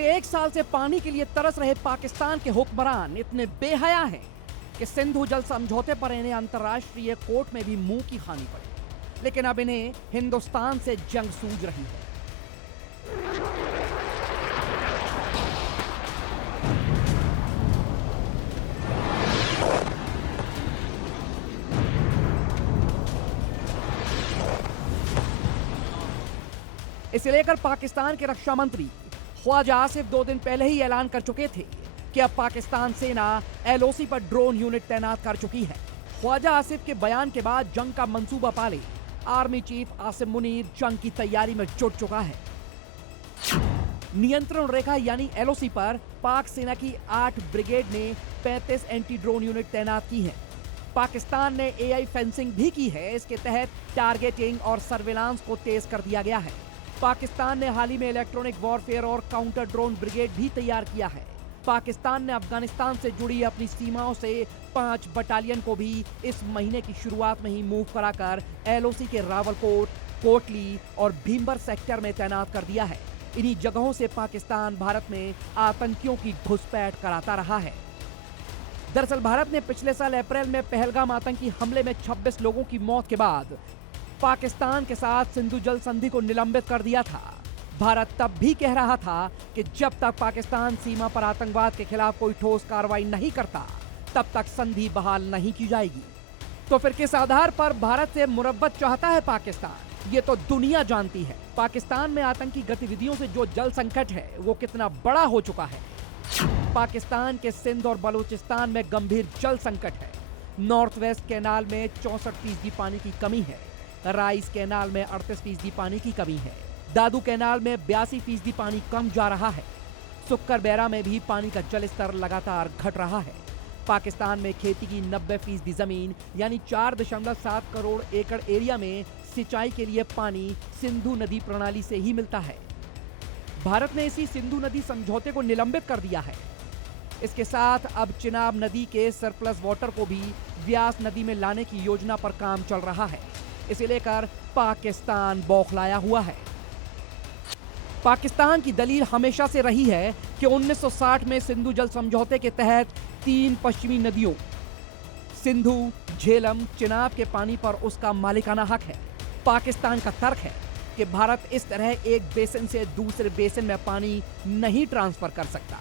पिछले 1 साल से पानी के लिए तरस रहे पाकिस्तान के हुक्मरान इतने बेहया हैं कि सिंधु जल समझौते पर इन्हें अंतर्राष्ट्रीय कोर्ट में भी मुंह की खानी पड़ी। लेकिन अब इन्हें हिंदुस्तान से जंग सूझ रही है। इसे लेकर पाकिस्तान के रक्षा मंत्री ख्वाजा आसिफ 2 दिन पहले ही ऐलान कर चुके थे कि अब पाकिस्तान सेना एलओसी पर ड्रोन यूनिट तैनात कर चुकी है। ख्वाजा आसिफ के बयान के बाद जंग का मंसूबा पाले आर्मी चीफ आसिम मुनीर जंग की तैयारी में जुट चुका है। नियंत्रण रेखा यानी एलओसी पर पाक सेना की 8 ब्रिगेड ने 35 एंटी ड्रोन यूनिट तैनात की है। पाकिस्तान ने एआई फेंसिंग भी की है। इसके तहत टारगेटिंग और सर्विलांस को तेज कर दिया गया है। पाकिस्तान ने हाल ही में इलेक्ट्रॉनिक वॉरफेयर और काउंटर ड्रोन ब्रिगेड भी तैयार किया है। पाकिस्तान ने अफगानिस्तान से जुड़ी अपनी सीमाओं से 5 बटालियन को भी इस महीने की शुरुआत में ही मूव कराकर एलओसी के रावलकोट, कोटली और भीमबर सेक्टर में तैनात कर दिया है। इन्हीं जगहों से पाकिस्तान भारत में आतंकियों की घुसपैठ कराता रहा है। दरअसल भारत ने पिछले साल अप्रैल में पहलगाम आतंकी हमले में 26 लोगों की मौत के बाद पाकिस्तान के साथ सिंधु जल संधि को निलंबित कर दिया था। भारत तब भी कह रहा था कि जब तक पाकिस्तान सीमा पर आतंकवाद के खिलाफ कोई ठोस कार्रवाई नहीं करता तब तक संधि बहाल नहीं की जाएगी। तो फिर किस आधार पर भारत से मुरब्बत चाहता है पाकिस्तान, ये तो दुनिया जानती है। पाकिस्तान में आतंकी गतिविधियों से जो जल संकट है वो कितना बड़ा हो चुका है। पाकिस्तान के सिंध और बलूचिस्तान में गंभीर जल संकट है। नॉर्थ वेस्ट कैनाल में 64% पानी की कमी है। राइस कैनाल में 38% पानी की कमी है। दादू कैनाल में 82% पानी कम जा रहा है। सुक्कर बैरा में भी पानी का जल स्तर लगातार घट रहा है। पाकिस्तान में खेती की 90% जमीन यानी 4.7 करोड़ एकड़ एरिया में सिंचाई के लिए पानी सिंधु नदी प्रणाली से ही मिलता है। भारत ने इसी सिंधु नदी समझौते को निलंबित कर दिया है। इसके साथ अब चिनाब नदी के सरप्लस वाटर को भी व्यास नदी में लाने की योजना पर काम चल रहा है। इसे लेकर पाकिस्तान बौखलाया हुआ है। पाकिस्तान की दलील हमेशा से रही है कि 1960 में सिंधु जल समझौते के तहत 3 पश्चिमी नदियों सिंधु, झेलम, चिनाब के पानी पर उसका मालिकाना हक है। पाकिस्तान का तर्क है कि भारत इस तरह एक बेसिन से दूसरे बेसिन में पानी नहीं ट्रांसफर कर सकता।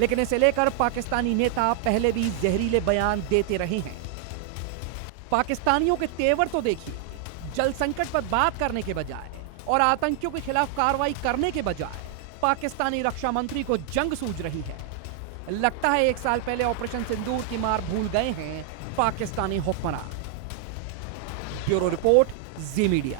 लेकिन इसे लेकर पाकिस्तानी नेता पहले भी जहरीले बयान देते रहे हैं। पाकिस्तानियों के तेवर तो देखिए, जल संकट पर बात करने के बजाय और आतंकियों के खिलाफ कार्रवाई करने के बजाय पाकिस्तानी रक्षा मंत्री को जंग सूझ रही है। लगता है 1 साल पहले ऑपरेशन सिंदूर की मार भूल गए हैं पाकिस्तानी हुक्मरान। ब्यूरो रिपोर्ट, जी मीडिया।